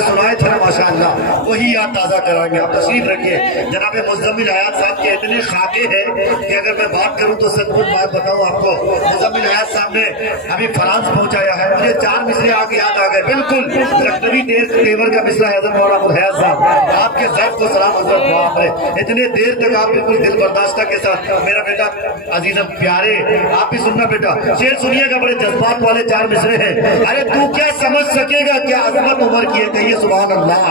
سنائے تھے ماشاءاللہ وہی یاد تازہ کرائیں گے. آپ تشریف رکھیے. جناب مزمل حیات صاحب کے اتنے خاکے ہیں کہ اگر میں بات کروں تو سچ مچ بات بتاؤں آپ کو. مزمل حیات صاحب نے ابھی فرانس پہنچایا ہے. مجھے 4 مصرے آگے یاد آ گئے بالکل. لکھنوی تیور کا مصرا ہے حضرت مولانا حیات صاحب. آپ کے ذات کو سلام حضرت باپ رے. اتنے دیر تک آپ بالکل دل برداشتہ کے ساتھ. میرا بیٹا عزیزم پیارے آپ بھی سننا بیٹا. شعر سنیے گا, بڑے جذبات والے 4 مصرے ہیں. ارے تو کیا سمجھ سکے گا کیا عظمت عمر کی ہے. کہیے سبحان اللہ.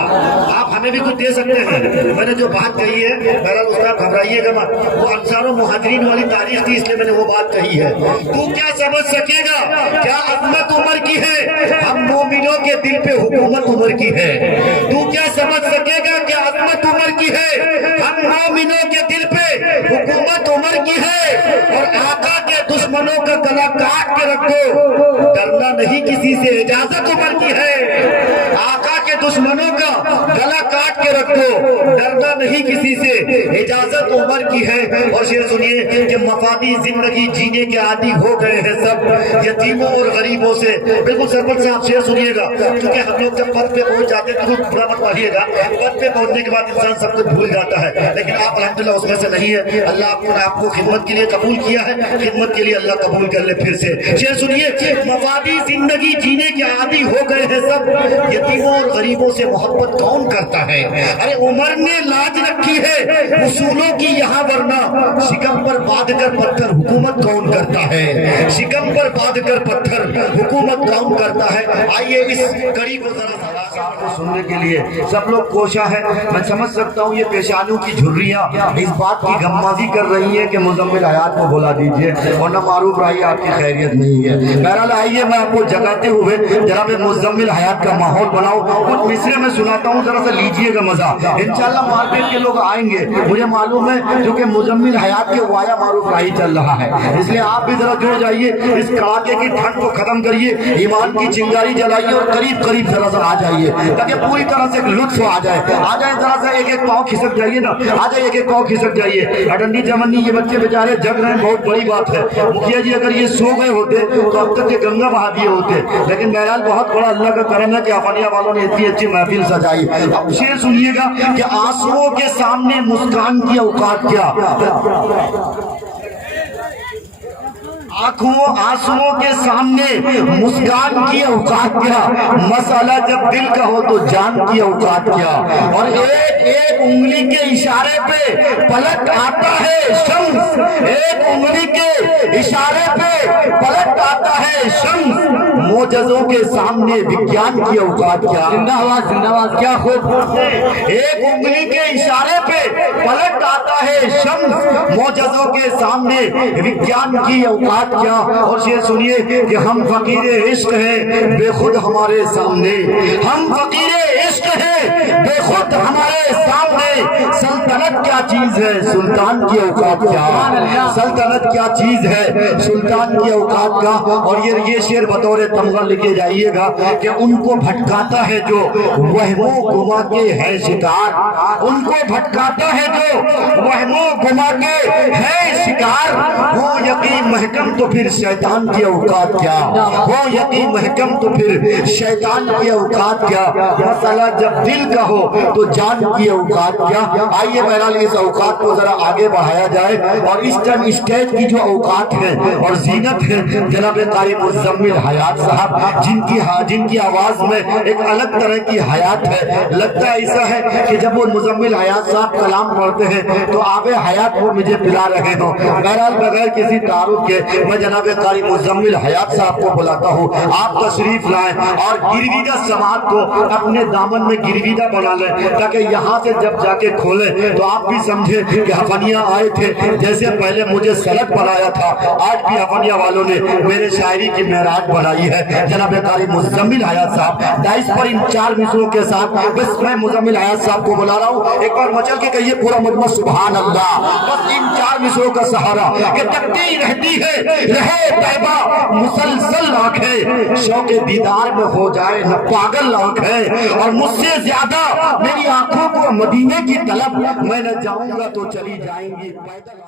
آپ ہمیں بھی کچھ دے سکتے ہیں. میں نے جو بات کہی ہے بہرحال استاد گھبرائیے گا مت, وہ انصار و مہاجرین والی تاریخ تھی اس لیے میں نے وہ بات کہی ہے. تو کیا سمجھ سکے گا کیا عظمت عمر کی ہے. ہم مومنوں کے دل پہ حکومت عمر کی ہے. تو کیا سمجھ سکے گا کیا عظمت عمر کی ہے. ہم مومنوں کے دل پہ حکومت عمر کی ہے. اور آقا کے دشمنوں کا گلا کاٹ کے رکھو, ڈرنا نہیں کسی سے, اجازت عمر کی ہے. آقا کے دشمنوں کا گلا کاٹ کے رکھو, ڈرنا نہیں کسی سے, اجازت عمر کی ہے. اور شعر سنیے کہ مفادی زندگی جینے کے عادی ہو گئے ہیں سب, یتیموں اور غریبوں سے. بالکل سرپل سے آپ شعر سنیے گا, کیونکہ ہم لوگ جب پد پہ پہنچ جاتے ہیں تو برا مت مانیے گا, پد پہ پہنچنے کے بعد انسان سب کچھ بھول جاتا ہے. لیکن آپ الحمدللہ اس میں سے نہیں ہے. اللہ نے آپ کو خدمت کے لیے قبول کیا ہے, خدمت کے لیے اللہ قبول کر لے. پھر سے شعر سنیے, مفادی زندگی جینے کے عادی ہو گئے ہیں سب, یتیموں اور غریبوں سے محبت کون کرتا ہے. ارے عمر نے لاج رکھی ہے اصولوں کی یہاں, ورنہ شکم پر باندھ کر پتھر حکومت کون کرتا ہے. شکم پر باندھ کر پتھر حکومت کون کرتا ہے. آئیے اس کڑی کو ذرا سننے کے لیے سب لوگ کوشاں ہیں. میں سمجھ سکتا ہوں یہ پیشانیوں کی جھریاں اس بات کی غمازی کر رہی ہیں کہ مزمل حیات کو بلا دیجئے ورنہ معروف راہی آپ کی خیریت نہیں ہے. بہرحال آئیے میں آپ کو جگاتے ہوئے جناب مزمل حیات کا ماحول بناؤ. کچھ مصرے میں سناتا ہوں, ذرا سا لیجئے گا مزہ. انشاءاللہ مارکیٹ کے لوگ آئیں گے, مجھے معلوم ہے, جو کہ مزمل حیات کے وایا معروف راہی چل رہا ہے. اس لیے آپ بھی ذرا جڑ جائیے, اس کڑاکے کی ٹھنڈ کو ختم کریے, ایمان کی چنگاری جلائیے اور قریب قریب ذرا سا آ جائیے تاکہ پوری طرح سے لطف آ جائے. آ جائے ذرا سا, ایک ایک پاؤں کھسک جائیے نا, آ جائے ایک ایک پاؤں کھسک جائیے. اڈنڈی چمنی یہ بچے بیچارے جگ رہے ہیں, بہت بڑی بات ہے. مکھیا جی اگر یہ سو گئے ہوتے تو اب تک یہ گنگا بہا دیے ہوتے. لیکن بہرحال بہت بڑا اللہ کا کرم ہے کہ افانیہ والوں نے اتنی اچھی محفل سجائی. اب شعر سنیے گا کہ آنسوؤں کے سامنے مسکان کی اوقات کیا, آنسوؤں کے سامنے مسکان کی اوقات کیا, مسئلہ جب دل کا ہو تو جان کی اوقات کیا. اور ایک ایک انگلی کے اشارے پہ پلٹ آتا ہے شمس, ایک انگلی کے اشارے پہ پلٹ آتا ہے شمس, معجزوں کے سامنے وگیان کی اوقات کیا. زندہ آواز کیا خوب. ایک انگلی کے اشارے پہ پلٹ آتا ہے شمس, معجزوں کے سامنے وگیان کی اوقات کیا. اور شعر سنیے کہ ہم فقیر عشق ہیں بے خود ہمارے سامنے, ہم فقیر عشق ہیں بے خود ہمارے سامنے. سلطنت کیا چیز ہے سلطان کی اوقات کیا, سلطنت کیا چیز ہے سلطان کی اوقات کا. اور یہ شعر بطور تمغہ لکھے جائیے گا کہ ان کو بھٹکاتا ہے جو وہم و گما کے ہے شکار, ان کو بھٹکاتا ہے جو وہم و گما کے ہے شکار. ہو یقین محکم تو پھر شیطان کی اوقات کیا, ہو یقین محکم تو پھر شیطان کی اوقات کیا. مسئلہ جب دل کا ہو تو جان کی اوقات کیا. آئیے بہرحال اس اوقات کو ذرا آگے بڑھایا جائے. اور اس ٹائم اسٹیج کی جو اوقات ہے اور زینت ہے جناب قاری مزمل حیات صاحب, جن کی آواز میں ایک الگ طرح کی حیات ہے. لگتا ایسا ہے کہ جب وہ مزمل حیات صاحب کلام پڑھتے ہیں تو آب حیات وہ مجھے پلا رہے ہوں. بہرحال بغیر کسی تعارف کے میں جناب قاری مزمل حیات صاحب کو بلاتا ہوں, آپ تشریف لائیں اور گرویدہ سماعت کو اپنے دامن میں گرویدہ بنا لیں تاکہ یہاں سے جب جا کے کھولیں تو آپ بھی سمجھیں کہ حفنیہ آئے تھے. جیسے پہلے مجھے سڑک بنایا تھا, آج بھی حفنیہ والوں نے میرے شاعری کی معراج بنائی ہے. جناب قاری مزمل حیات صاحب دائش پر ان 4 مصروں کے ساتھ بس میں مزمل حیات صاحب کو بلا رہا ہوں. ایک بار مچل کے کہیے پورا مجمع سبحان اللہ. بس ان 4 مصروں کا سہارا کہ تکتی رہتی ہے رہے طیبہ مسلسل آنکھیں, شوق دیدار میں ہو جائے نہ پاگل آنکھیں. اور مجھ سے زیادہ میری آنکھوں کو مدینے کی طلب, میں نہ جاؤں گا تو چلی جائیں گی پیدل.